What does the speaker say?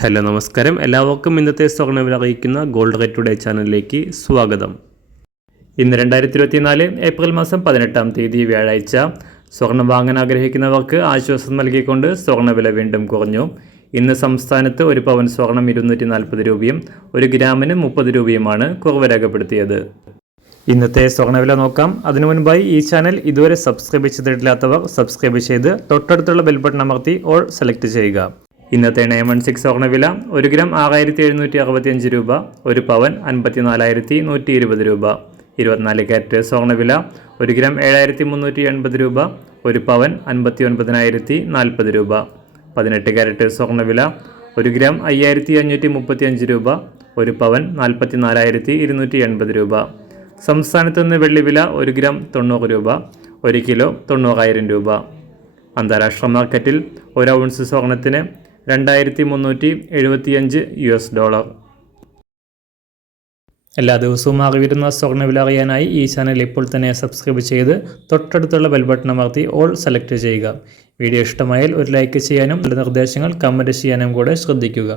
Hello നമസ്കാരം, എല്ലാവർക്കും ഇന്നത്തെ സ്വർണ്ണവില അറിയിക്കുന്ന ഗോൾഡ് റേറ്റ് ടുഡേ ചാനലിലേക്ക് സ്വാഗതം. ഇന്ന് 2024 ഏപ്രിൽ മാസം 18-ാം തീയതി വ്യാഴാഴ്ച. സ്വർണം വാങ്ങാൻ ആഗ്രഹിക്കുന്നവർക്ക് ആശ്വാസം നൽകിക്കൊണ്ട് സ്വർണ്ണവില വീണ്ടും കുറഞ്ഞു. ഇന്ന് സംസ്ഥാനത്ത് ഒരു പവൻ സ്വർണം 240 രൂപയും 1 ഗ്രാമിന് 30 രൂപയുമാണ് കുറവ് രേഖപ്പെടുത്തിയത്. ഇന്നത്തെ സ്വർണ്ണവില നോക്കാം. അതിനു മുൻപായി ഈ ചാനൽ ഇതുവരെ സബ്സ്ക്രൈബ് ചെയ്തിട്ടില്ലാത്തവർ സബ്സ്ക്രൈബ് ചെയ്ത് തൊട്ടടുത്തുള്ള ബെൽ ബട്ടൺ അമർത്തി ഓൾ സെലക്ട് ചെയ്യുക. ഇന്നത്തെ 916 സ്വർണ്ണവില 1 ഗ്രാം 6765 രൂപ, 1 പവൻ 54,120 രൂപ. 24 കാരറ്റ് സ്വർണ്ണവില 1 ഗ്രാം 7380 രൂപ, 1 പവൻ 59,040 രൂപ. 18 കാരറ്റ് സ്വർണ്ണവില 1 ഗ്രാം 5535 രൂപ, 1 പവൻ 44,280 രൂപ. സംസ്ഥാനത്ത് നിന്ന് വെള്ളിവില 1 ഗ്രാം 90 രൂപ, 1 കിലോ 90,000 രൂപ. അന്താരാഷ്ട്ര മാർക്കറ്റിൽ 1 ഔൺസ് സ്വർണത്തിന് $2,375. എല്ലാ ദിവസവും അറിയുന്ന സ്വർണ്ണവില അറിയാനായി ഈ ചാനൽ ഇപ്പോൾ തന്നെ സബ്സ്ക്രൈബ് ചെയ്ത് തൊട്ടടുത്തുള്ള ബെൽ ബട്ടൺ അമർത്തി ഓൾ സെലക്ട് ചെയ്യുക. വീഡിയോ ഇഷ്ടമായാൽ ഒരു ലൈക്ക് ചെയ്യാനും നല്ല നിർദ്ദേശങ്ങൾ കമൻറ്റ് ചെയ്യാനും കൂടെ ശ്രദ്ധിക്കുക.